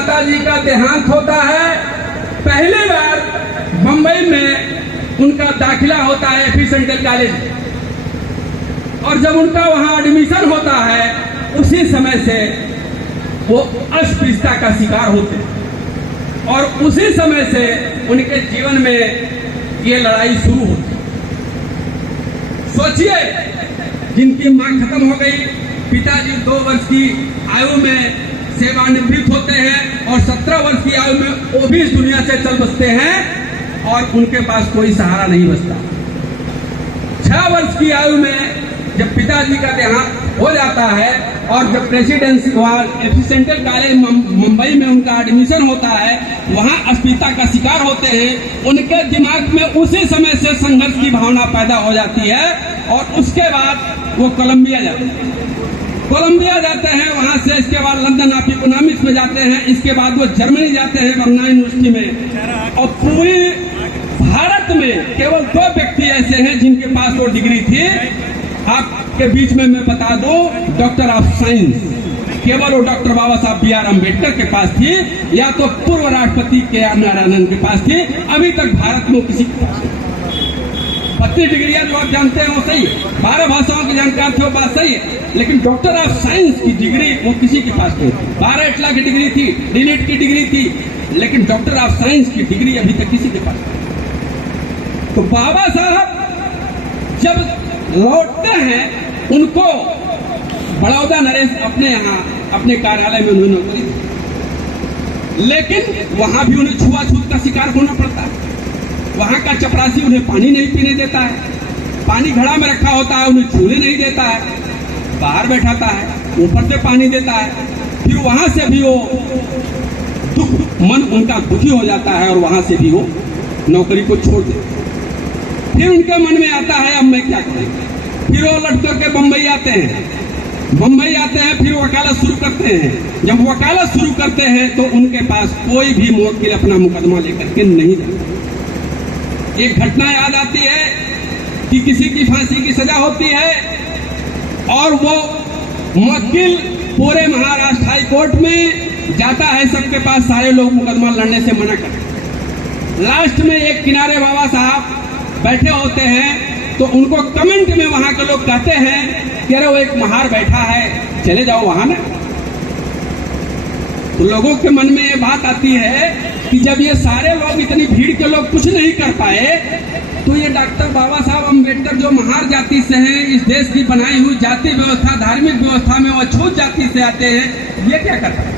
माता जी का देहांत होता है, पहली बार मुंबई में उनका दाखिला होता है एफी सेंट्रल कॉलेज, और जब उनका वहां एडमिशन होता है उसी समय से वो अस्पृश्यता का शिकार होते हैं और उसी समय से उनके जीवन में ये लड़ाई शुरू होती है। सोचिए, जिनकी मां खत्म हो गई, पिताजी 2 वर्ष की आयु में सेवानिवृत्त होते हैं और 17 वर्ष की आयु में वो भी इस दुनिया से चल बसते हैं और उनके पास कोई सहारा नहीं बचता। 6 वर्ष की आयु में जब पिताजी का देहांत हो जाता है और जब प्रेसिडेंसी एफी सेंट्रल कॉलेज मुंबई में उनका एडमिशन होता है, वहां अस्पृश्यता का शिकार होते हैं। उनके दिमाग में उसी समय से संघर्ष की भावना पैदा हो जाती है और उसके बाद वो कोलंबिया जाते हैं। कोलंबिया जाते हैं, वहां से इसके बाद लंदन ऑफ इकोनॉमिक्स में जाते हैं, इसके बाद वो जर्मनी जाते हैं बर्ना यूनिवर्सिटी में। और पूरी भारत में केवल 2 व्यक्ति ऐसे हैं जिनके पास वो डिग्री थी। आपके बीच में मैं बता दूं, डॉक्टर ऑफ साइंस केवल वो डॉक्टर बाबा साहब बी आर अम्बेडकर के पास थी, या तो पूर्व राष्ट्रपति के आर नारायणन के पास थी। अभी तक भारत में किसी के पास 32 डिग्रियां जो आप जानते हैं वो सही है, 12 भाषाओं के जानकार थे वो बात सही है, लेकिन डॉक्टर ऑफ साइंस की डिग्री वो किसी के पास नहीं थी। 12 इटला की डिग्री थी, डीलिट की डिग्री थी, लेकिन डॉक्टर ऑफ साइंस की डिग्री अभी तक किसी के पास नहीं। तो बाबा साहब जब लौटते हैं, उनको बड़ौदा नरेश अपने यहाँ अपने कार्यालय में उन्होंने नौकरी दी, लेकिन वहां भी उन्हें छुआछूत का शिकार होना पड़ता है। वहां का चपरासी उन्हें पानी नहीं पीने देता है, पानी घड़ा में रखा होता है उन्हें छूने नहीं देता है, बाहर बैठाता है, ऊपर से पानी देता है। फिर वहां से भी वो मन उनका दुखी हो जाता है और वहां से भी वो नौकरी को छोड़ देते। फिर उनके मन में आता है अब मैं क्या करूं। फिर वो लट करके बम्बई आते हैं, फिर वकालत शुरू करते हैं। जब वकालत शुरू करते हैं तो उनके पास कोई भी मुवक्किल अपना मुकदमा लेकर के नहीं जाता। एक घटना याद आती है कि किसी की फांसी की सजा होती है और वो मुवक्किल पूरे महाराष्ट्र हाई कोर्ट में जाता है, सबके पास सारे लोग मुकदमा लड़ने से मना करते। लास्ट में एक किनारे बाबा साहब बैठे होते हैं, तो उनको कमेंट में वहां के लोग कहते हैं कि अरे वो एक महार बैठा है, चले जाओ वहां ना। तो लोगों के मन में ये बात आती है कि जब ये सारे लोग, इतनी भीड़ के लोग कुछ नहीं कर पाए, तो ये डॉक्टर बाबा साहब अम्बेडकर जो महार जाति से हैं, इस देश की बनाई हुई जाति व्यवस्था, धार्मिक व्यवस्था में वो अछूत जाति से आते हैं, ये क्या करता है।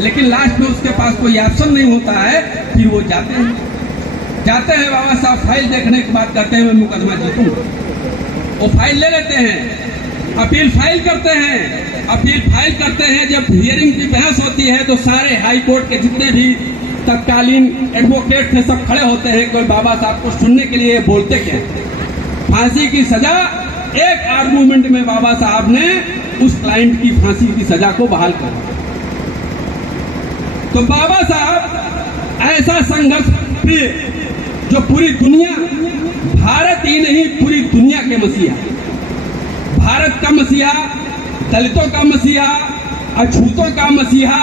लेकिन लास्ट में उसके पास कोई ऑप्शन नहीं होता है, फिर वो जाते हैं बाबा साहब फाइल देखने के बाद कहते हैं मैं मुकदमा जीतूंगा। वो फाइल ले लेते हैं, अपील फाइल करते हैं। जब हियरिंग की बहस होती है तो सारे हाई कोर्ट के जितने भी तत्कालीन एडवोकेट थे सब खड़े होते हैं, कोई बाबा साहब को सुनने के लिए बोलते क्या। फांसी की सजा, एक आर्गूमेंट में बाबा साहब ने उस क्लाइंट की फांसी की सजा को बहाल कर दिया। तो बाबा साहब ऐसा संघर्ष प्रिय जो पूरी दुनिया, भारत ही नहीं पूरी दुनिया के मसीहा, भारत का मसीहा, दलितों का मसीहा, अछूतों का मसीहा,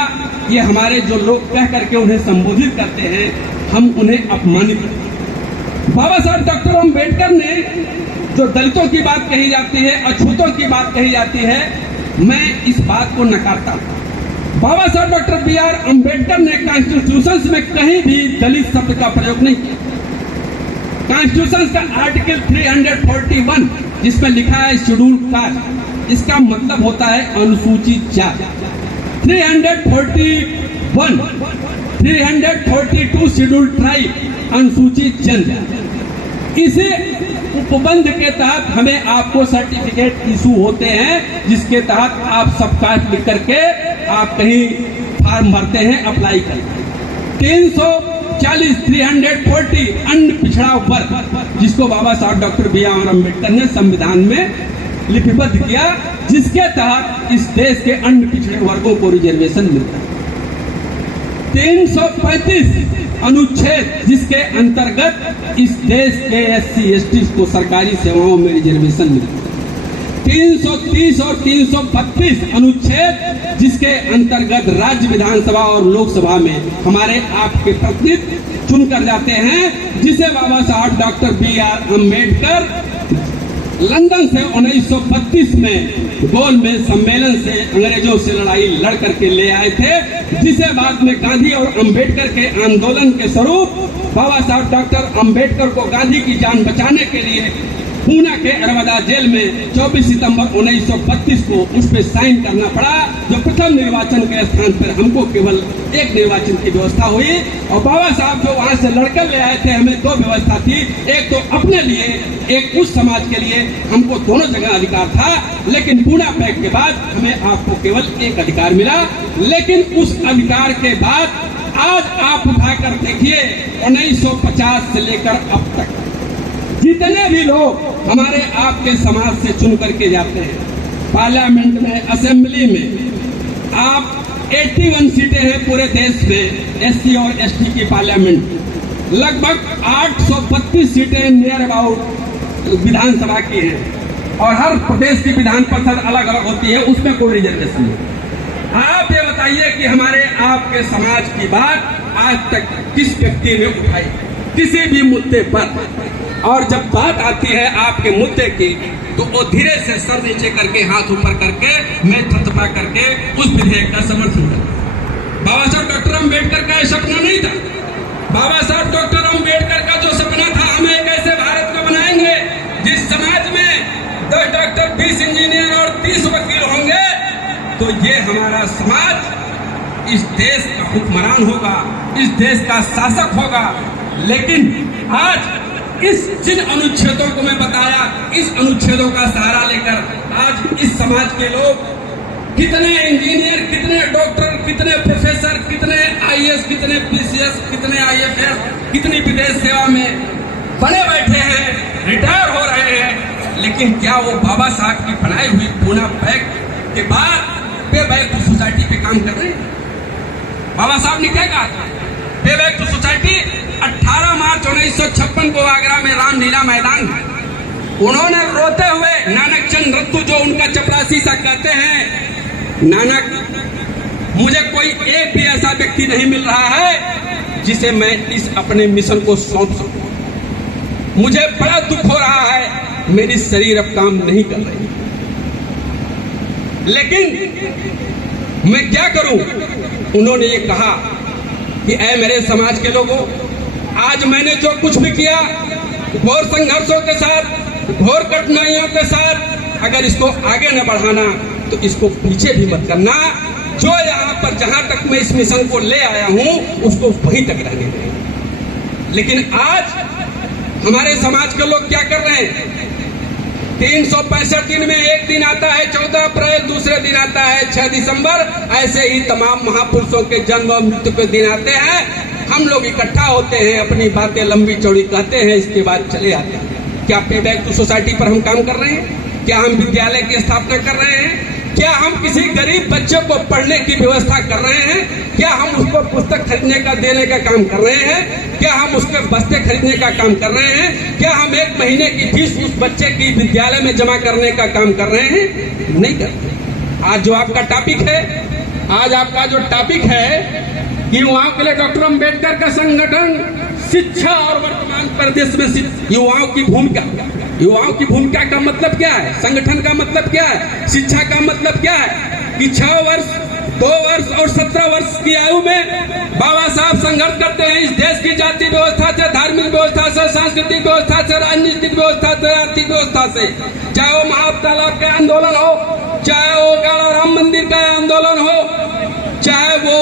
ये हमारे जो लोग कह करके उन्हें संबोधित करते हैं, हम उन्हें अपमानित करते हैं। बाबा साहब डॉक्टर अम्बेडकर ने जो दलितों की बात कही जाती है, अछूतों की बात कही जाती है, मैं इस बात को नकारता हूं। बाबा साहब डॉक्टर बी आर अम्बेडकर ने कॉन्स्टिट्यूशन में कहीं भी दलित शब्द का प्रयोग नहीं किया। कॉन्स्टिट्यूशन का आर्टिकल 341 जिसमें लिखा है शेड्यूल कास्ट, इसका मतलब होता है अनुसूचित जाति। 341, 342 शेड्यूल ट्राइब, अनुसूचित जनजाति। इसे उपबंध के तहत हमें आपको सर्टिफिकेट इशू होते हैं, जिसके तहत आप सब कास्ट लिख करके आप कहीं फॉर्म भरते हैं, अप्लाई करते हैं। 340 अन्य पिछड़ा वर्ग, जिसको बाबा साहब डॉक्टर बी आर अम्बेडकर ने संविधान में लिपिबद्ध किया, जिसके तहत इस देश के अन्य पिछड़े वर्गों को रिजर्वेशन मिलता है। 335 अनुच्छेद, जिसके अंतर्गत इस देश के SC ST को सरकारी सेवाओं में रिजर्वेशन मिलता है। 330 और 332 अनुच्छेद, जिसके अंतर्गत राज्य विधानसभा और लोकसभा में हमारे आपके प्रतिनिधि चुनकर जाते हैं, जिसे बाबा साहब डॉक्टर B.R. अम्बेडकर लंदन से 1932 में गोलमेज सम्मेलन से अंग्रेजों से लड़ाई लड़ करके ले आए थे, जिसे बाद में गांधी और अंबेडकर के आंदोलन के स्वरूप बाबा साहब डॉक्टर अंबेडकर को गांधी की जान बचाने के लिए पूना के अरवदा जेल में 24 सितंबर 1932 को उस पर साइन करना पड़ा, जो प्रथम निर्वाचन के स्थान पर हमको केवल एक निर्वाचन की व्यवस्था हुई। और बाबा साहब जो वहां से लड़कर ले आए थे, हमें दो व्यवस्था थी, एक तो अपने लिए, एक उस समाज के लिए, हमको दोनों जगह अधिकार था। लेकिन पूना पैक्ट के बाद हमें आपको केवल एक अधिकार मिला। लेकिन उस अधिकार के बाद आज आप उठाकर देखिए, 1950 से लेकर अब तक जितने भी लोग हमारे आपके समाज से चुन करके जाते हैं, पार्लियामेंट में, असेंबली में, आप 81 सीटें हैं पूरे देश में SC और ST की पार्लियामेंट, लगभग 832 सीटें नियर अबाउट विधानसभा की हैं, और हर प्रदेश की विधान परिषद अलग अलग होती है, उसमें कोई रिजर्वेशन नहीं। आप ये बताइए कि हमारे आपके समाज की बात आज तक किस व्यक्ति ने उठाई किसी भी मुद्दे पर? और जब बात आती है आपके मुद्दे की, तो वो धीरे से सर नीचे करके, हाथ ऊपर करके, मैं थपथपा करके उस विधेयक का समर्थन करता। बाबा साहब डॉक्टर अम्बेडकर का यह सपना नहीं था। बाबा साहब डॉक्टर अम्बेडकर का जो सपना था, हम एक ऐसे भारत को बनाएंगे जिस समाज में 10 डॉक्टर, 20 इंजीनियर और 30 वकील होंगे, तो ये हमारा समाज इस देश का हुक्मरान होगा, इस देश का शासक होगा। लेकिन आज जिन अनुच्छेदों को मैं बताया, इस अनुच्छेदों का सहारा लेकर आज इस समाज के लोग कितने इंजीनियर, कितने डॉक्टर, कितने प्रोफेसर, कितने IAS, कितने PCS, कितने IFS, कितनी विदेश सेवा में बने बैठे हैं, रिटायर हो रहे हैं। लेकिन क्या वो बाबा साहब की बनाई हुई पूना पैक्ट के बाद पे बैक टू सोसाइटी पे काम कर रहे हैं? बाबा साहब ने क्या कहा था? पे बैक टू सोसाइटी 18 मार्च 1956 को आगरा में रामलीला मैदान, उन्होंने रोते हुए नानक चंद रत्तू, जो उनका चपरासी सा कहते हैं, नानक मुझे कोई एक भी ऐसा व्यक्ति नहीं मिल रहा है जिसे मैं इस अपने मिशन को सौंप सकूं। मुझे बड़ा दुख हो रहा है, मेरी शरीर अब काम नहीं कर रही, लेकिन मैं क्या करूं? उन्होंने ये कहा कि ऐ मेरे समाज के लोगों, आज मैंने जो कुछ भी किया, घोर संघर्षों के साथ, घोर कठिनाइयों के साथ, अगर इसको आगे न बढ़ाना तो इसको पीछे भी मत करना। जो यहाँ पर जहां तक मैं इस मिशन को ले आया हूं, उसको वहीं तक रहने दें। लेकिन आज हमारे समाज के लोग क्या कर रहे हैं? 365 दिन में एक दिन आता है 14 अप्रैल, दूसरे दिन आता है 6 दिसंबर, ऐसे ही तमाम महापुरुषों के जन्म और मृत्यु के दिन आते हैं। हम लोग इकट्ठा होते हैं, अपनी बातें लंबी चौड़ी कहते हैं, इसके बाद चले आते हैं। क्या पे बैक टू सोसाइटी पर हम काम कर रहे हैं? क्या हम विद्यालय की स्थापना कर रहे हैं? क्या हम किसी गरीब बच्चे को पढ़ने की व्यवस्था कर रहे हैं? क्या हम उसको पुस्तक खरीदने का, देने का काम कर रहे हैं? क्या हम उसके बस्ते खरीदने का काम कर रहे हैं? क्या हम एक महीने की फीस उस बच्चे की विद्यालय में जमा करने का काम कर रहे हैं? नहीं करते। आज जो आपका टॉपिक है, आज आपका जो टॉपिक है कि युवाओं के लिए डॉक्टर अम्बेडकर का संगठन, शिक्षा और वर्तमान परिदृश्य में युवाओं की भूमिका। युवाओं की भूमिका का मतलब क्या है? संगठन का मतलब क्या है? शिक्षा का मतलब क्या है? कि 6 वर्ष, 2 वर्ष और 17 वर्ष की आयु में बाबा साहब संघर्ष करते हैं इस देश की जाति व्यवस्था से, धार्मिक व्यवस्था से, सांस्कृतिक व्यवस्था से, राजनीतिक व्यवस्था से, आर्थिक व्यवस्था से। चाहे वो महातालाब का आंदोलन हो, चाहे वो काला राम मंदिर का आंदोलन हो, चाहे वो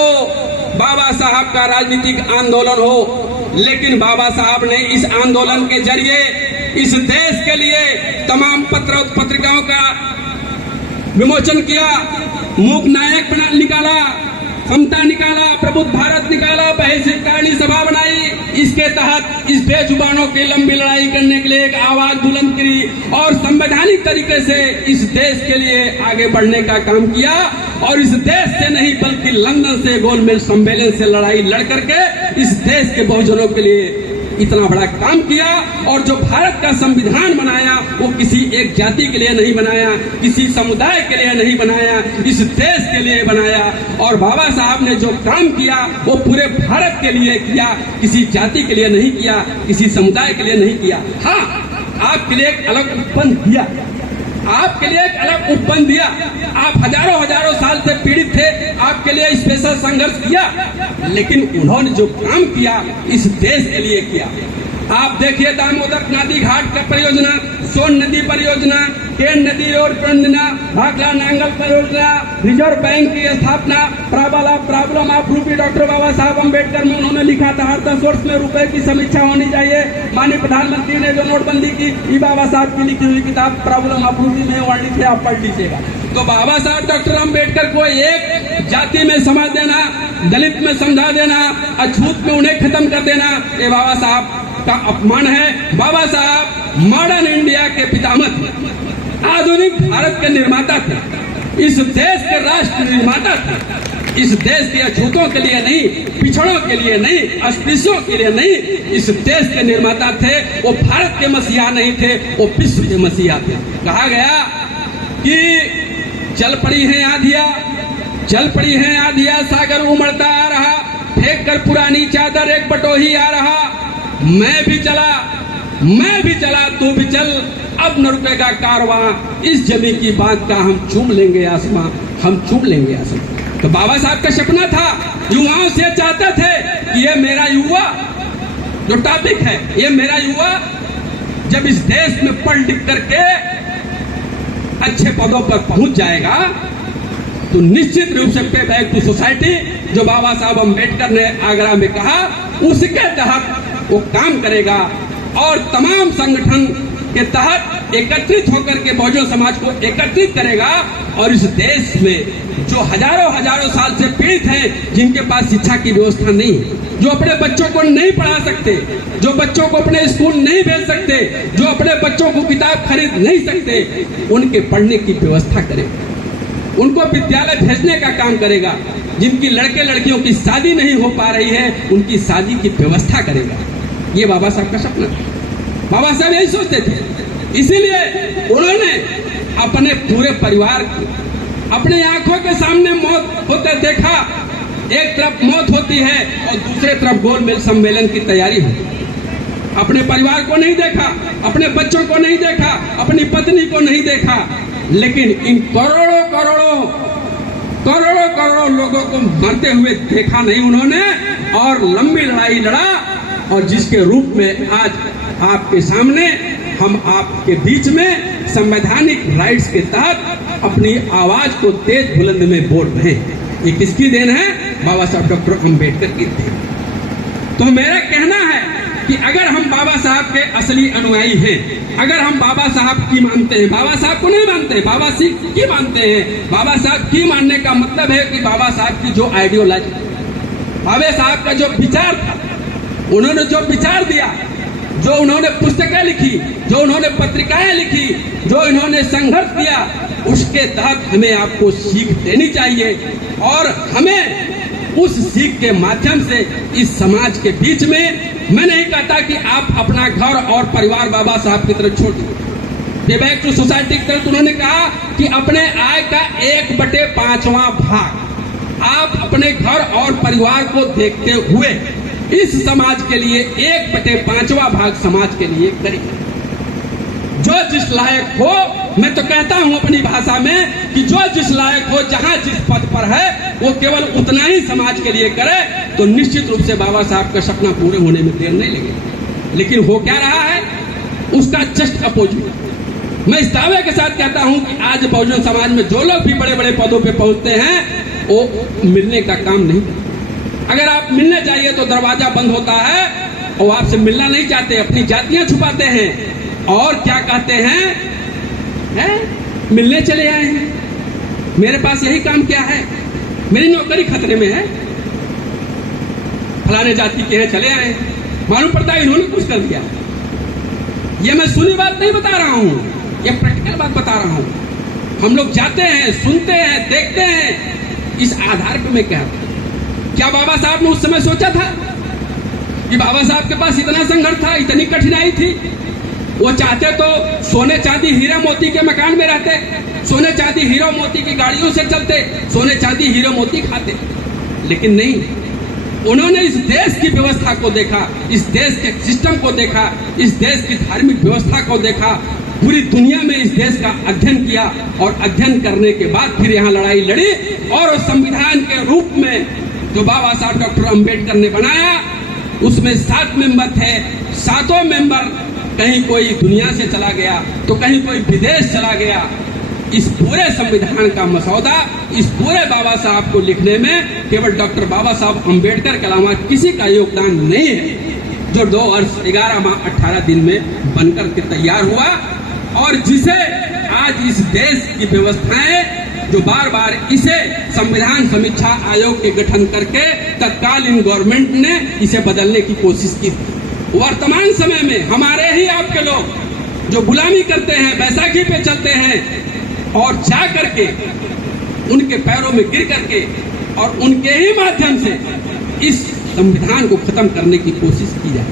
बाबा साहब का राजनीतिक आंदोलन हो। लेकिन बाबा साहब ने इस आंदोलन के जरिए इस देश के लिए तमाम पत्र और पत्रिकाओं का विमोचन किया, मूक नायक निकाला, समता निकाला, प्रबुद्ध भारत निकाला, बहिष्करणी सभा बनाई। इसके तहत इस बेजुबानों की लंबी लड़ाई करने के लिए एक आवाज बुलंद करी और संवैधानिक तरीके से इस देश के लिए आगे बढ़ने का काम किया। और इस देश से नहीं बल्कि लंदन से गोलमेज सम्मेलन से लड़ाई लड़ करके इस देश के बहुजनों के लिए इतना बड़ा काम किया। और जो भारत का संविधान बनाया वो किसी एक जाति के लिए नहीं बनाया, किसी समुदाय के लिए नहीं बनाया, इस देश के लिए बनाया। और बाबा साहब ने जो काम किया वो पूरे भारत के लिए किया, किसी जाति के लिए नहीं किया, किसी समुदाय के लिए नहीं किया। हाँ, आपके लिए एक अलग उपबंध दिया, आपके लिए एक अलग उपबंध दिया। आप हजारों हजारों साल से पीड़ित थे, आपके लिए स्पेशल संघर्ष किया, लेकिन उन्होंने जो काम किया इस देश के लिए किया। आप देखिए दामोदर नदी घाट का परियोजना, सोन नदी परियोजना, केन नदी रोड परियोजना, भाखला नांगल परियोजना, रिजर्व बैंक की स्थापना, प्रॉब्लम ऑफ रूपी डॉक्टर बाबा साहब अम्बेडकर में उन्होंने लिखा था हर 10 वर्ष में रुपए की समीक्षा होनी चाहिए। माननीय प्रधानमंत्री ने जो नोटबंदी की, ये बाबा साहब की लिखी हुई किताब प्रॉब्लम ऑफ रूपी में वर्णित है, आप पढ़ लीजिएगा। तो बाबा साहब डॉक्टर अम्बेडकर को एक जाति में समझ देना, दलित में समझा देना, अछूत में उन्हें खत्म कर देना, ये बाबा साहब का अपमान है। बाबा साहब मॉडर्न इंडिया के पितामह थे, आधुनिक भारत के निर्माता थे, इस देश के राष्ट्र निर्माता थे। इस देश के अछूतों के लिए नहीं, पिछड़ों के लिए नहीं, अस्पृश्यों के लिए नहीं, इस देश के निर्माता थे। वो भारत के मसीहा नहीं थे, वो विश्व के मसीहा थे। कहा गया कि चल पड़ी है आंधिया, चल पड़ी है आंधिया, सागर उमड़ता आ रहा, फेंक कर पुरानी चादर एक बटोही आ रहा। मैं भी चला तू भी चल, अब न रुकेगा कारवां, इस जमी की बात का हम चूम लेंगे आसमां, हम चूम लेंगे आसमां। तो बाबा साहब का सपना था, युवाओं से चाहते थे कि ये मेरा युवा जो टॉपिक है, ये मेरा युवा जब इस देश में पढ़ लिख करके अच्छे पदों पर पहुंच जाएगा तो निश्चित रूप से पे बैक टू सोसाइटी, जो बाबा साहब अम्बेडकर ने आगरा में कहा, उसके तहत वो काम करेगा। और तमाम संगठन के तहत एकत्रित होकर के बहुजन समाज को एकत्रित करेगा। और इस देश में जो हजारों साल से पीड़ित हैं, जिनके पास शिक्षा की व्यवस्था नहीं है, जो अपने बच्चों को नहीं पढ़ा सकते, जो बच्चों को अपने स्कूल नहीं भेज सकते, जो अपने बच्चों को किताब खरीद नहीं सकते, उनके पढ़ने की व्यवस्था करेगा, उनको विद्यालय भेजने का काम करेगा। जिनकी लड़के लड़कियों की शादी नहीं हो पा रही है, उनकी शादी की व्यवस्था करेगा। ये बाबा साहब का सपना था। बाबा साहब यही सोचते थे, इसीलिए उन्होंने अपने पूरे परिवार की अपनी आंखों के सामने मौत होते देखा। एक तरफ मौत होती है और दूसरे तरफ गोलमेज सम्मेलन की तैयारी होती है। अपने परिवार को नहीं देखा, अपने बच्चों को नहीं देखा, अपनी पत्नी को नहीं देखा, लेकिन इन करोड़ों लोगों को मरते हुए देखा नहीं उन्होंने, और लंबी लड़ाई लड़ा। और जिसके रूप में आज आपके सामने हम आपके बीच में संवैधानिक राइट्स के तहत अपनी आवाज को तेज बुलंद में बोल रहे हैं। ये किसकी देन है? बाबा साहब डॉक्टर अम्बेडकर की देन। तो मेरा कहना है कि अगर हम बाबा साहब के असली अनुयायी हैं, अगर हम बाबा साहब की मानते हैं, बाबा साहब को नहीं मानते, बाबा सिंह की मानते हैं। बाबा साहब की मानने का मतलब है कि बाबा साहब की जो आइडियोलॉजी, बाबा साहब का जो विचार था, उन्होंने जो विचार दिया, जो उन्होंने पुस्तकें लिखी, जो उन्होंने पत्रिकाएं लिखी, जो इन्होंने संघर्ष किया, उसके तहत हमें आपको सीख देनी चाहिए। और हमें उस सीख के माध्यम से इस समाज के बीच में, मैं नहीं कहता कि आप अपना घर और परिवार बाबा साहब की तरफ छोड़ दीजिए, बैक टू सोसाइटी की तरफ। उन्होंने कहा कि अपने आय का 1/5वां भाग आप अपने घर और परिवार को देखते हुए इस समाज के लिए 1/5वां भाग समाज के लिए करिए। जो जिस लायक हो, मैं तो कहता हूं अपनी भाषा में कि जो जिस लायक हो, जहां जिस पद पर है, वो केवल उतना ही समाज के लिए करे, तो निश्चित रूप से बाबा साहब का सपना पूरे होने में देर नहीं लगेगी। लेकिन हो क्या रहा है, उसका जस्ट अपोजिट। मैं इस दावे के साथ कहता हूं कि आज बहुजन समाज में जो लोग भी बड़े बड़े पदों पे पहुंचते हैं, वो मिलने का काम नहीं करते। अगर आप मिलने जाइए तो दरवाजा बंद होता है और आपसे मिलना नहीं चाहते, अपनी जातियां छुपाते हैं और क्या कहते हैं, मिलने चले आए हैं, मेरे पास यही काम क्या है, मेरी नौकरी खतरे में है, फलाने जाति के हैं, चले आए हैं। मालूम पड़ता है इन्होंने कुछ कर दिया। ये मैं सुनी बात नहीं बता रहा हूं, ये प्रैक्टिकल बात बता रहा हूं। हम लोग जाते हैं, सुनते हैं, देखते हैं। इस आधार पर मैं कहता हूं, क्या बाबा साहब ने उस समय सोचा था? कि बाबा साहब के पास इतना संघर्ष था, इतनी कठिनाई थी। वो चाहते तो सोने चांदी हीरा मोती के मकान में रहते, सोने चांदी हीरा मोती की गाड़ियों से चलते, सोने चांदी हीरा मोती खाते, लेकिन नहीं, उन्होंने इस देश की व्यवस्था को देखा, इस देश के सिस्टम को देखा, इस देश की धार्मिक व्यवस्था को देखा, पूरी दुनिया में इस देश का अध्ययन किया और अध्ययन करने के बाद फिर यहाँ लड़ाई लड़ी और संविधान के रूप में जो बाबा साहब डॉक्टर अंबेडकर ने बनाया उसमें 7 मेंबर थे। 7 मेंबर कहीं कोई दुनिया से चला गया तो कहीं कोई विदेश चला गया। इस पूरे संविधान का मसौदा, इस पूरे बाबा साहब को लिखने में केवल डॉक्टर बाबा साहब अंबेडकर के अलावा किसी का योगदान नहीं है, जो 2 वर्ष 11 माह 18 दिन में बनकर के तैयार हुआ और जिसे आज इस देश की व्यवस्थाएं जो बार बार इसे संविधान समीक्षा आयोग के गठन करके तत्कालीन गवर्नमेंट ने इसे बदलने की कोशिश की। वर्तमान समय में हमारे ही आपके लोग जो गुलामी करते हैं, बैसाखी पे चलते हैं और जा करके उनके पैरों में गिर करके और उनके ही माध्यम से इस संविधान को खत्म करने की कोशिश की जाए।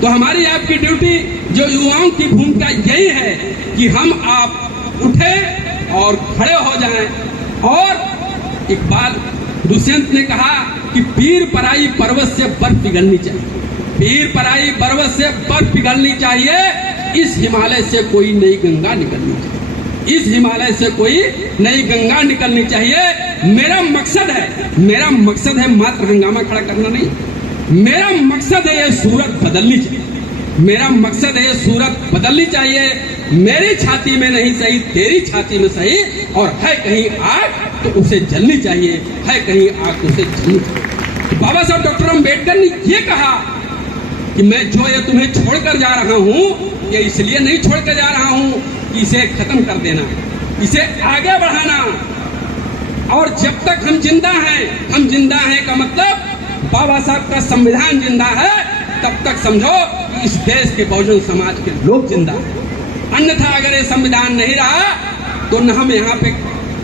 तो हमारी आपकी ड्यूटी, जो युवाओं की भूमिका यही है कि हम आप उठे और खड़े हो जाएं। और इकबाल दुष्यंत ने कहा कि पीर पराई पर्वत से बर्फ पिघलनी चाहिए, पीर पराई पर्वत से बर्फ पिघलनी चाहिए, इस हिमालय से कोई नई गंगा निकलनी चाहिए, इस हिमालय से कोई नई गंगा निकलनी चाहिए। मेरा मकसद है मात्र हंगामा खड़ा करना नहीं, मेरा मकसद है ये सूरत बदलनी चाहिए, मेरा मकसद है ये सूरत बदलनी चाहिए। मेरी छाती में नहीं सही, तेरी छाती में सही, और है कहीं आग तो उसे जलनी चाहिए, है कहीं आग तो उसे जलनी चाहिए। तो बाबा साहब डॉक्टर अंबेडकर ने ये कहा कि मैं जो ये तुम्हें छोड़कर जा रहा हूं, ये इसलिए नहीं छोड़कर जा रहा हूं कि इसे खत्म कर देना, इसे आगे बढ़ाना। और जब तक हम जिंदा हैं का मतलब बाबा साहब का संविधान जिंदा है, तब तक समझो कि इस देश के बहुजन समाज के लोग जिंदा हैं। अन्यथा अगर ये संविधान नहीं रहा तो न हम यहाँ पे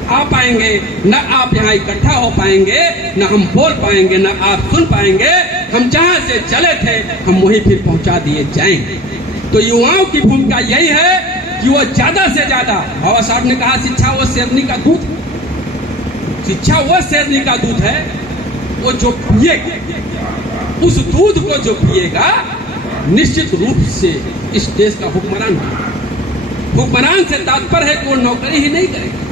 आ पाएंगे, न आप यहाँ इकट्ठा हो पाएंगे, न हम बोल पाएंगे, न आप सुन पाएंगे। हम जहाँ से चले थे हम वहीं फिर पहुंचा दिए जाएंगे। तो युवाओं की भूमिका यही है कि वो ज्यादा से ज्यादा, बाबा साहब ने कहा शिक्षा वो शेरनी का दूध, शिक्षा वो शेरनी का दूध है, वो जो पिएगा, उस दूध को जो पिएगा निश्चित रूप से इस देश का हुक्मरान होगा। हुक्मरान से तात्पर्य है कि वो नौकरी ही नहीं करेगा।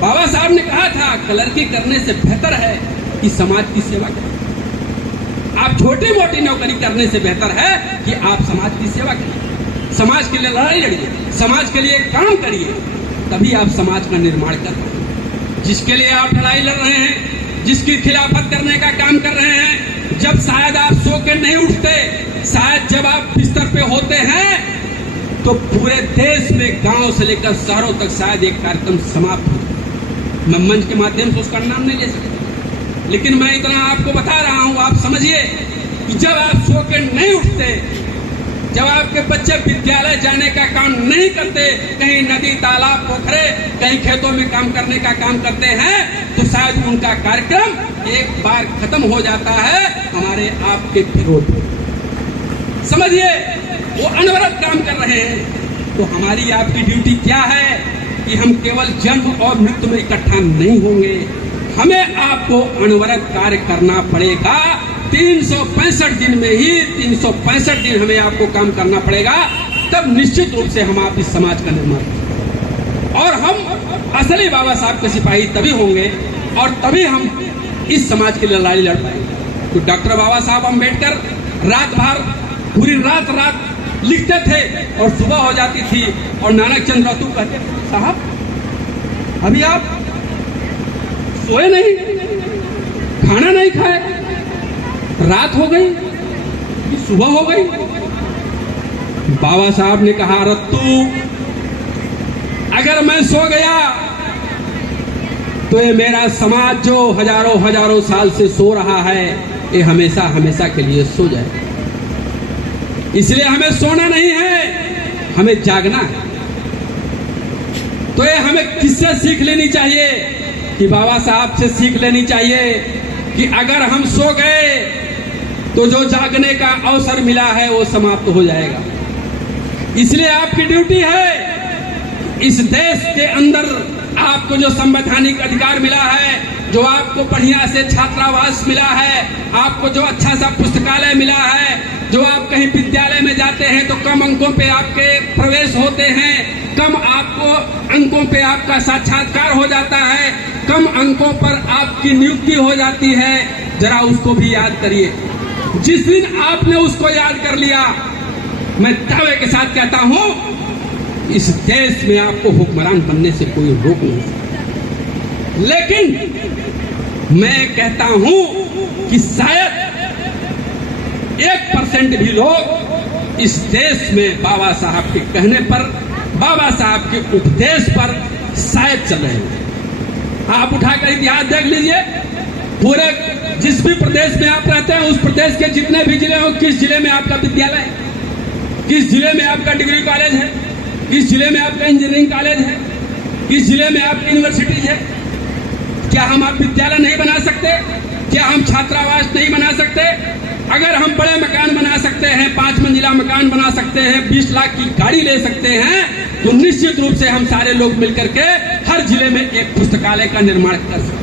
बाबा साहब ने कहा था क्लर्की करने से बेहतर है कि समाज की सेवा करें। आप छोटी मोटी नौकरी करने से बेहतर है कि आप समाज की सेवा करिए, समाज के लिए लड़ाई लड़िए, समाज के लिए काम करिए, तभी आप समाज का निर्माण कर पाएंगे। जिसके लिए आप लड़ाई लड़ रहे हैं, जिसकी खिलाफत करने का काम कर रहे हैं, जब शायद आप सो के नहीं उठते, शायद जब आप बिस्तर पे होते हैं, तो पूरे देश में गांव से लेकर शहरों तक शायद एक कार्यक्रम समाप्त हो। मैं मंच के माध्यम से उसका नाम नहीं ले सकता, लेकिन मैं इतना आपको बता रहा हूं, आप समझिए कि जब आप सो के नहीं उठते, जब आपके बच्चे विद्यालय जाने का काम नहीं करते, कहीं नदी तालाब पोखरे, कहीं खेतों में काम करने का काम करते हैं, तो शायद उनका कार्यक्रम एक बार खत्म हो जाता है हमारे आपके विरोध। समझिए वो अनवरत काम कर रहे हैं। तो हमारी आपकी ड्यूटी क्या है कि हम केवल जन्म और मृत्यु में इकट्ठा नहीं होंगे, हमें आपको अनवरत कार्य करना पड़ेगा। 365 दिन में ही 365 दिन हमें आपको काम करना पड़ेगा, तब निश्चित रूप से हम आप इस समाज का निर्माण करेंगे और हम असली बाबा साहब के सिपाही तभी होंगे और तभी हम इस समाज के लिए लड़ाई लड़ पाएंगे। तो डॉक्टर बाबा साहब अंबेडकर रात भर पूरी रात लिखते थे और सुबह हो जाती थी और नानक चंद्र रतू कहते साहब अभी आप सोए नहीं, खाना नहीं खाए, रात हो गई, सुबह हो गई। बाबा साहब ने कहा रत्तू अगर मैं सो गया तो ये मेरा समाज जो हजारों साल से सो रहा है, ये हमेशा हमेशा के लिए सो जाए। इसलिए हमें सोना नहीं है, हमें जागना है। तो ये हमें किससे सीख लेनी चाहिए कि बाबा साहब से सीख लेनी चाहिए कि अगर हम सो गए तो जो जागने का अवसर मिला है वो समाप्त हो जाएगा। इसलिए आपकी ड्यूटी है, इस देश के अंदर आपको जो संवैधानिक अधिकार मिला है, जो आपको बढ़िया से छात्रावास मिला है, आपको जो अच्छा सा पुस्तकालय मिला है, जो आप कहीं विद्यालय में जाते हैं तो कम अंकों पे आपके प्रवेश होते हैं, कम आपको अंकों पे आपका साक्षात्कार हो जाता है, कम अंकों पर आपकी नियुक्ति हो जाती है, जरा उसको भी याद करिए। जिस दिन आपने उसको याद कर लिया, मैं दावे के साथ कहता हूं, इस देश में आपको हुक्मरान बनने से कोई रोक नहीं सकता। लेकिन मैं कहता हूं कि शायद 1% भी लोग इस देश में बाबा साहब के कहने पर, बाबा साहब के उपदेश पर शायद चल रहे हैं। आप उठाकर इतिहास देख लीजिए, पूरे जिस भी प्रदेश में आप रहते हैं उस प्रदेश के जितने भी जिले हो, किस जिले में आपका विद्यालय है, किस जिले में आपका डिग्री कॉलेज है, किस जिले में आपका इंजीनियरिंग कॉलेज है, किस जिले में आपकी यूनिवर्सिटी है। क्या हम आप विद्यालय नहीं बना सकते? क्या हम छात्रावास नहीं बना सकते? अगर हम बड़े मकान बना सकते हैं, 5 मंजिला मकान बना सकते हैं, 20 लाख की गाड़ी ले सकते हैं, तो निश्चित रूप से हम सारे लोग मिलकर के हर जिले में एक पुस्तकालय का निर्माण कर सकते हैं,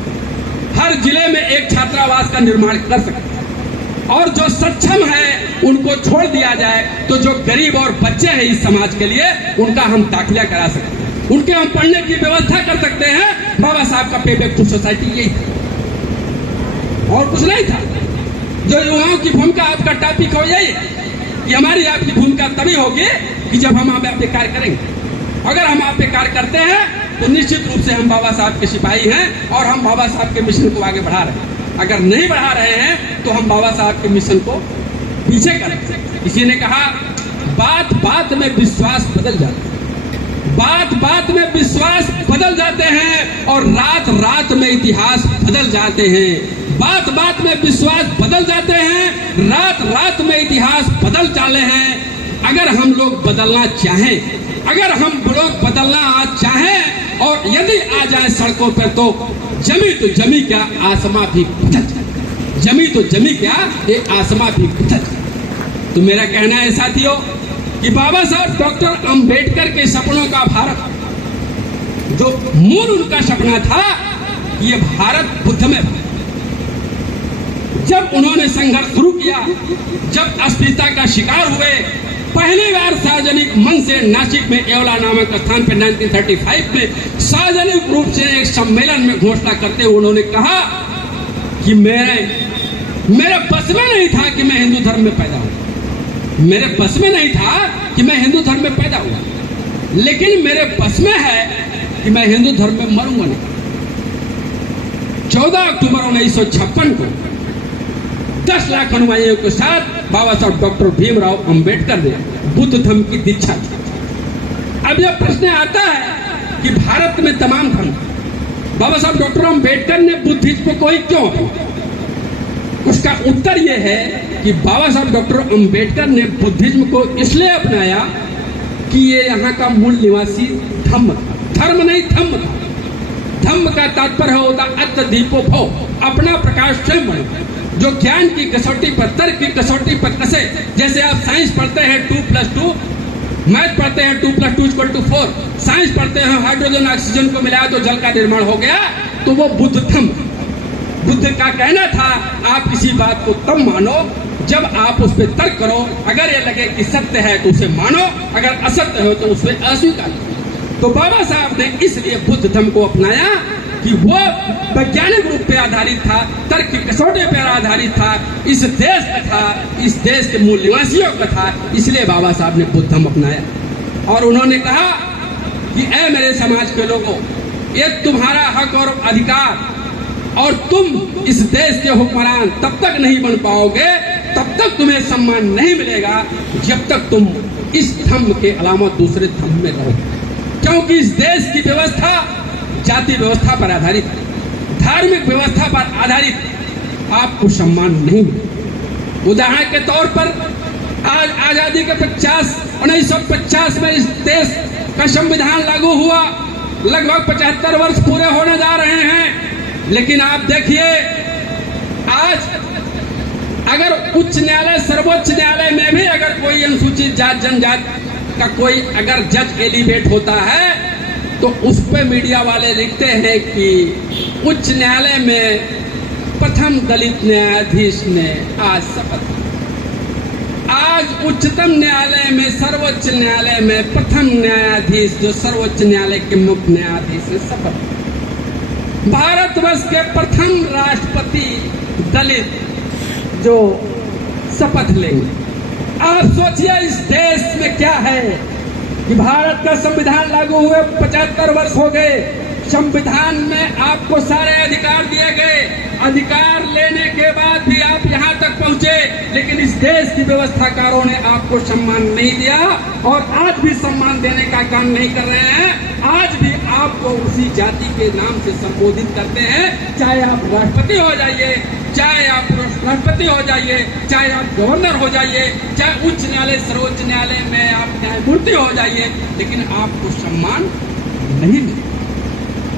हर जिले में एक छात्रावास का निर्माण कर सकते हैं। और जो सक्षम है उनको छोड़ दिया जाए, तो जो गरीब और बच्चे हैं इस समाज के लिए, उनका हम दाखिला करा सकते हैं, उनके हम पढ़ने की व्यवस्था कर सकते हैं। बाबा साहब का पे बैक टू सोसाइटी यही था और कुछ नहीं था। जो युवाओं की भूमिका आपका टॉपिक हो, यही कि हमारी आपकी भूमिका तभी होगी कि जब हम आप पे कार्य करेंगे। अगर हम आप पे कार्य करते हैं तो निश्चित रूप से हम बाबा साहब के सिपाही हैं और हम बाबा साहब के मिशन को आगे बढ़ा रहे हैं। अगर नहीं बढ़ा रहे हैं तो हम बाबा साहब के मिशन को पीछे कर रहे हैं। किसी ने कहा, बात बात में विश्वास बदल जाता है, बात बात में विश्वास बदल जाते हैं और रात रात में इतिहास बदल जाते हैं। बात बात में विश्वास बदल जाते हैं, रात रात में इतिहास बदल चाले हैं। अगर हम लोग बदलना चाहें, अगर हम लोग बदलना चाहें और यदि आ जाए सड़कों पर, तो जमी तो जमी क्या, आसमां भी बदल जाए। जमी तो जमी क्या, ये आसमां भी बदल जाए। तो मेरा कहना है साथियों कि बाबा साहब डॉक्टर अंबेडकर के सपनों का भारत, जो मूल उनका सपना था, ये भारत बुद्ध में था। जब उन्होंने संघर्ष शुरू किया, जब अस्पृश्यता का शिकार हुए, पहली बार सार्वजनिक मन से नासिक में येवला नामक स्थान पर 1935 में सार्वजनिक रूप से एक सम्मेलन में घोषणा करते हुए उन्होंने कहा कि मेरे बस में नहीं था कि मैं हिंदू धर्म में पैदा हुआ, मेरे बस में नहीं था कि मैं हिंदू धर्म में पैदा हुआ, लेकिन मेरे बस में है कि मैं हिंदू धर्म में मरूंगा नहीं। 14 अक्टूबर 1956 को 10 लाख अनुयायियों के साथ बाबा साहब डॉक्टर भीमराव अंबेडकर ने बुद्ध धर्म की दीक्षा की। अब यह प्रश्न आता है कि भारत में तमाम धर्म, बाबा साहब डॉक्टर अंबेडकर ने बुद्धिज्म को ही क्यों अपनाया? उसका उत्तर यह है कि बाबा साहब डॉक्टर अंबेडकर ने बुद्धिज्म को इसलिए अपनाया कि ये यहाँ का मूल निवासी धम्म था, धर्म नहीं धम्म था। धम्म का तात्पर्य होता अत्य दीपो भव, अपना प्रकाश स्वयं बने, जो ज्ञान की कसौटी पर, तर्क की कसौटी पर कसे। जैसे आप साइंस पढ़ते हैं 2+2, मैथ पढ़ते हैं 2+2 = 4, साइंस पढ़ते हैं हाइड्रोजन ऑक्सीजन को मिलाया तो जल का निर्माण हो गया, तो वो बुद्ध धम्म। बुद्ध का कहना था आप किसी बात को तब मानो जब आप उस पर तर्क करो, अगर ये लगे कि सत्य है तो उसे मानो, अगर असत्य हो तो उसे अस्वीकार करो। तो बाबा साहब ने इसलिए बुद्ध धर्म को अपनाया कि वो वैज्ञानिक रूप पे आधारित था, तर्क की कसौटी पर आधारित था, इस देश का था, इस देश के मूल निवासियों का था, इसलिए बाबा साहब ने बुद्ध धर्म अपनाया। और उन्होंने कहा कि ऐ मेरे समाज के लोगों, ये तुम्हारा हक और अधिकार, और तुम इस देश के हुक्मरान तब तक नहीं बन पाओगे, तब तक तुम्हें सम्मान नहीं मिलेगा जब तक तुम इस धर्म के अलावा दूसरे धर्म में रहो। क्योंकि इस देश की व्यवस्था जाति व्यवस्था पर आधारित, धार्मिक व्यवस्था पर आधारित आपको सम्मान नहीं मिलेगा। उदाहरण के तौर पर आज आजादी के 1950 में इस देश का संविधान लागू हुआ, लगभग 75 वर्ष पूरे होने जा रहे हैं। लेकिन आप देखिए अगर उच्च न्यायालय, सर्वोच्च न्यायालय में भी अगर कोई अनुसूचित जात जनजाति का कोई अगर जज एलिवेट होता है तो उस पे मीडिया वाले लिखते हैं कि उच्च न्यायालय में प्रथम दलित न्यायाधीश ने आज शपथ। आज उच्चतम न्यायालय में, सर्वोच्च न्यायालय में प्रथम न्यायाधीश जो सर्वोच्च न्यायालय के मुख्य न्यायाधीश है शपथ। भारतवर्ष के प्रथम राष्ट्रपति दलित जो शपथ लेंगे। आप सोचिए इस देश में क्या है कि भारत का संविधान लागू हुए 75 वर्ष हो गए। संविधान में आपको सारे अधिकार दिए गए, अधिकार लेने के बाद भी आप यहाँ तक पहुँचे, लेकिन इस देश की व्यवस्थाकारों ने आपको सम्मान नहीं दिया और आज भी सम्मान देने का काम नहीं कर रहे हैं। आज भी आपको उसी जाति के नाम से संबोधित करते हैं, चाहे आप राष्ट्रपति हो जाइए, चाहे आप राष्ट्रपति हो जाइए, चाहे आप गवर्नर हो जाइए, चाहे उच्च न्यायालय, सर्वोच्च न्यायालय में आप न्यायमूर्ति हो जाइए, लेकिन आपको सम्मान नहीं मिलता।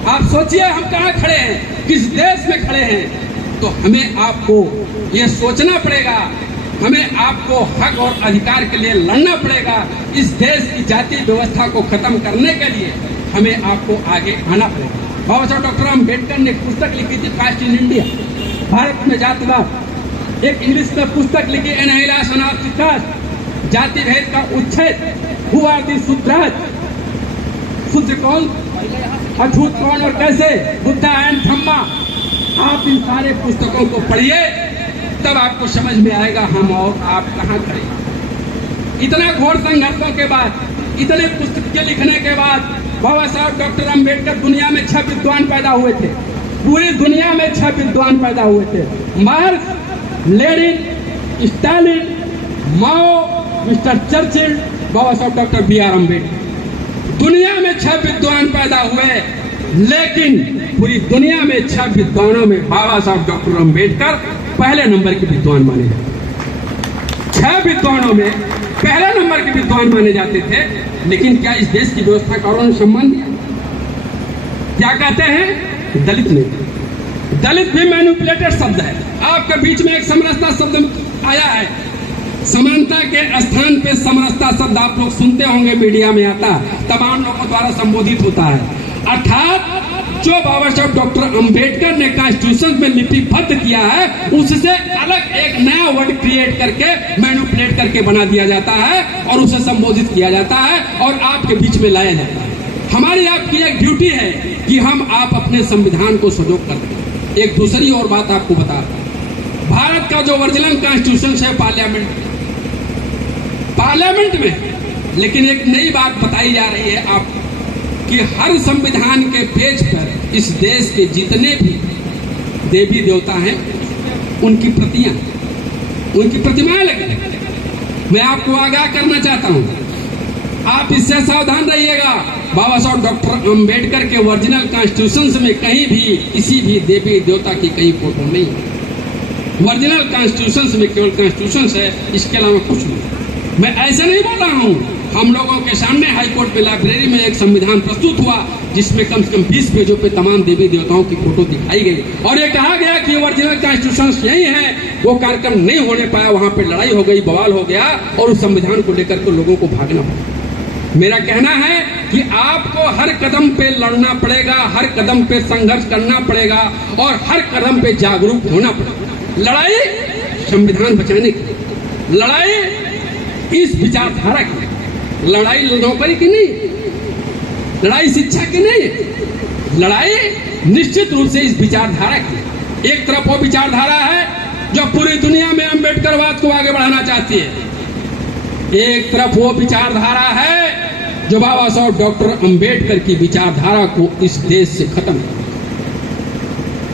आप सोचिए हम कहाँ खड़े हैं, किस देश में खड़े हैं। तो हमें आपको ये सोचना पड़ेगा, हमें आपको हक और अधिकार के लिए लड़ना पड़ेगा। इस देश की जाति व्यवस्था को खत्म करने के लिए हमें आपको आगे आना पड़ेगा। बाबा साहब डॉक्टर अम्बेडकर ने एक पुस्तक लिखी थी, कास्ट इन इंडिया, भारत में जातिवाद। एक इंग्लिश में पुस्तक लिखी, एनहाइलेशन ऑफ द कास्ट, जाति भेद का उच्छेद। हु आर दी शूद्राज, शूद्र कौन, अछूत कौन और कैसे, बुद्धा एंड धम्मा। आप इन सारे पुस्तकों को पढ़िए, तब आपको समझ में आएगा हम और आप कहाँ खड़े। इतना घोर संघर्षों के बाद, इतने पुस्तकें लिखने के बाद बाबा साहब डॉक्टर अम्बेडकर दुनिया में 6 विद्वान पैदा हुए थे। पूरी दुनिया में 6 विद्वान पैदा हुए थे, मार्क्स, लेनिन, स्टालिन, माओ, मिस्टर चर्चिल, बाबा साहब डॉक्टर बी.आर. अम्बेडकर। दुनिया में 6 विद्वान पैदा हुए, लेकिन पूरी दुनिया में 6 विद्वानों में बाबा साहब डॉक्टर अम्बेडकर पहले नंबर के विद्वान माने जाते। 6 विद्वानों में पहले नंबर के विद्वान माने जाते थे, लेकिन क्या इस देश की व्यवस्थाकारों ने सम्मान दिया? क्या कहते हैं? दलित नहीं। दलित भी मैनिपुलेटेड शब्द है। आपके बीच में एक समरसता शब्द आया है, समानता के स्थान पे समरसता शब्द आप लोग सुनते होंगे, मीडिया में आता, तमाम लोगों द्वारा संबोधित होता है। अर्थात जो बाबा साहब डॉक्टर अम्बेडकर ने कॉन्स्टिट्यूशन में लिपिबद्ध किया है, उससे अलग एक नया वर्ड क्रिएट करके, मैनिपुलेट करके बना दिया जाता है और उसे संबोधित किया जाता है और आपके बीच में लाया जाता है। हमारी आपकी एक ड्यूटी है कि हम आप अपने संविधान को सजोग कर दें। एक दूसरी और बात आपको बता रहा हूं, भारत का जो ओरिजिनल कॉन्स्टिट्यूशन है पार्लियामेंट में, लेकिन एक नई बात बताई जा रही है आप कि हर संविधान के पेज पर इस देश के जितने भी देवी देवता हैं उनकी प्रतिमाएं लगी। मैं आपको आगाह करना चाहता हूं, आप इससे सावधान रहिएगा। बाबा साहब डॉक्टर अम्बेडकर के ओरिजिनल कॉन्स्टिट्यूशन में कहीं भी किसी भी देवी देवता की कहीं फोटो नहीं है। ओरिजिनल कॉन्स्टिट्यूशन में केवल कॉन्स्टिट्यूशन है, इसके अलावा कुछ नहीं। मैं ऐसे नहीं बोल रहा हूँ। हम लोगों के सामने हाईकोर्ट में लाइब्रेरी में एक संविधान प्रस्तुत हुआ, जिसमें कम से कम 20 पेजों पे तमाम देवी देवताओं की फोटो दिखाई गई और ये कहा गया कि ओरिजिनल कॉन्स्टिट्यूशन यही है। वो कार्यक्रम नहीं होने पाया, वहां पे लड़ाई हो गई, बवाल हो गया और उस संविधान को लेकर के लोगों को भागना पड़ा। मेरा कहना है कि आपको हर कदम पे लड़ना पड़ेगा, हर कदम पे संघर्ष करना पड़ेगा और हर कदम पे जागरूक होना पड़ेगा। लड़ाई संविधान बचाने की, लड़ाई इस विचारधारा की, लड़ाई नौकरी की नहीं, लड़ाई शिक्षा की नहीं, लड़ाई निश्चित रूप से इस विचारधारा की। एक तरफ वो विचारधारा है जो पूरी दुनिया में अम्बेडकरवाद को आगे बढ़ाना चाहती है, एक तरफ वो विचारधारा है जो बाबा साहब डॉक्टर अम्बेडकर की विचारधारा को इस देश से खत्म कर।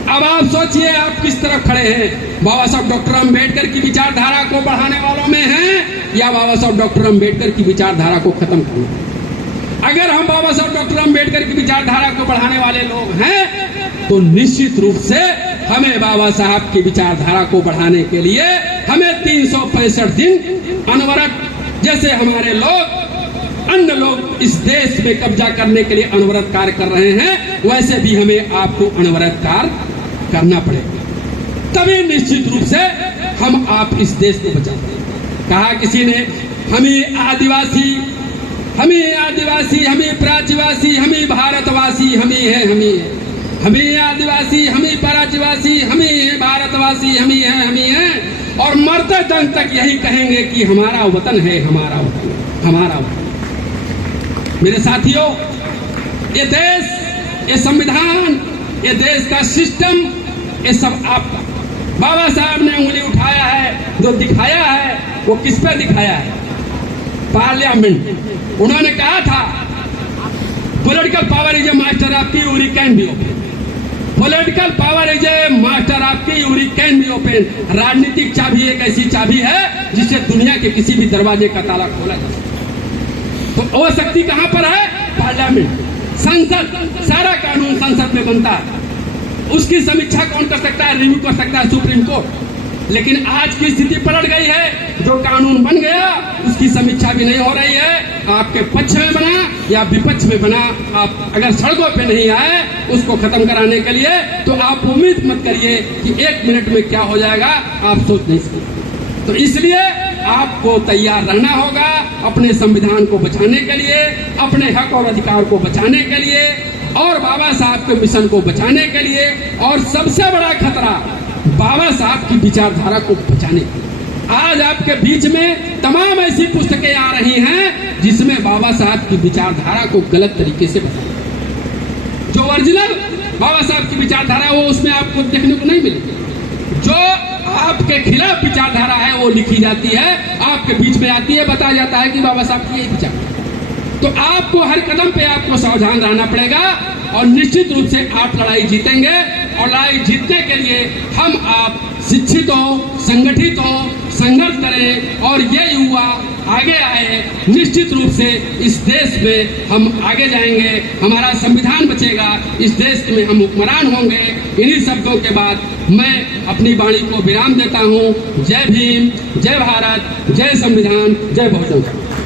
अब आप सोचिए आप किस तरफ खड़े हैं, बाबा साहब डॉक्टर अम्बेडकर की विचारधारा को बढ़ाने वालों में हैं या बाबा साहब डॉक्टर अम्बेडकर की विचारधारा को खत्म करना। अगर हम बाबा साहब डॉक्टर अम्बेडकर की विचारधारा को बढ़ाने वाले लोग हैं तो निश्चित रूप से हमें बाबा साहब की विचारधारा को बढ़ाने के लिए हमें 365 दिन अनवरत, जैसे हमारे लोग अन्य लोग इस देश में कब्जा करने के लिए अनवरत कार्य कर रहे हैं, वैसे भी हमें आपको अनवरत कार्य करना पड़ेगा। तभी निश्चित रूप से हम आप इस देश को बचाते हैं। कहा किसी ने, हम ही आदिवासी, हम ही आदिवासी, हम ही प्राचीवासी, हम ही भारतवासी, हम ही है, हम ही है, हम ही आदिवासी, हम ही प्राचीवासी, हम ही है भारतवासी, हम ही है, हम ही है, और मरते दम तक यही कहेंगे कि हमारा वतन है, हमारा वतन, हमारा वतन। मेरे साथियों, ये देश, ये संविधान, ये देश का सिस्टम, ये सब आपका। बाबा साहब ने उंगली उठाया है, जो दिखाया है वो किस पे दिखाया है? पार्लियामेंट। उन्होंने कहा था political power is a master of key यूरी can be open, political power is a master of key यूरी कैन बी ओपन। राजनीतिक चाबी एक ऐसी चाबी है जिससे दुनिया के किसी भी दरवाजे का ताला खोला जा सकता है। तो वो शक्ति कहां पर है? पार्लियामेंट, संसद। सारा कानून संसद में बनता है, उसकी समीक्षा कौन कर सकता है? रिव्यू कर सकता है सुप्रीम कोर्ट। लेकिन आज की स्थिति पलट गई है, जो कानून बन गया उसकी समीक्षा भी नहीं हो रही है। आपके पक्ष में बना या विपक्ष में बना, आप अगर सड़कों पे नहीं आए उसको खत्म कराने के लिए, तो आप उम्मीद मत करिए कि 1 मिनट में क्या हो जाएगा, आप सोच नहीं सकते। तो इसलिए आपको तैयार रहना होगा अपने संविधान को बचाने के लिए, अपने हक और अधिकार को बचाने के लिए, और बाबा साहब के मिशन को बचाने के लिए। और सबसे बड़ा खतरा बाबा साहब की विचारधारा को बचाने। आज आपके बीच में तमाम ऐसी पुस्तकें आ रही हैं जिसमें बाबा साहब की विचारधारा को गलत तरीके से बताया। जो ओरिजिनल बाबा साहब की विचारधारा है वो उसमें आपको देखने को नहीं मिलेगी। जो आपके खिलाफ विचारधारा है वो लिखी जाती है, आपके बीच में आती है, बताया जाता है कि बाबा साहब की यही विचार। तो आपको हर कदम पे आपको सावधान रहना पड़ेगा, और निश्चित रूप से आप लड़ाई जीतेंगे। और लड़ाई जीतने के लिए हम आप शिक्षित हो, संगठित हो, संघर्ष करें, और ये युवा आगे आए। निश्चित रूप से इस देश में हम आगे जाएंगे, हमारा संविधान बचेगा, इस देश में हम हुक्मरान होंगे। इन्हीं शब्दों के बाद मैं अपनी वाणी को विराम देता हूँ। जय भीम, जय भारत, जय संविधान, जय बहुजन।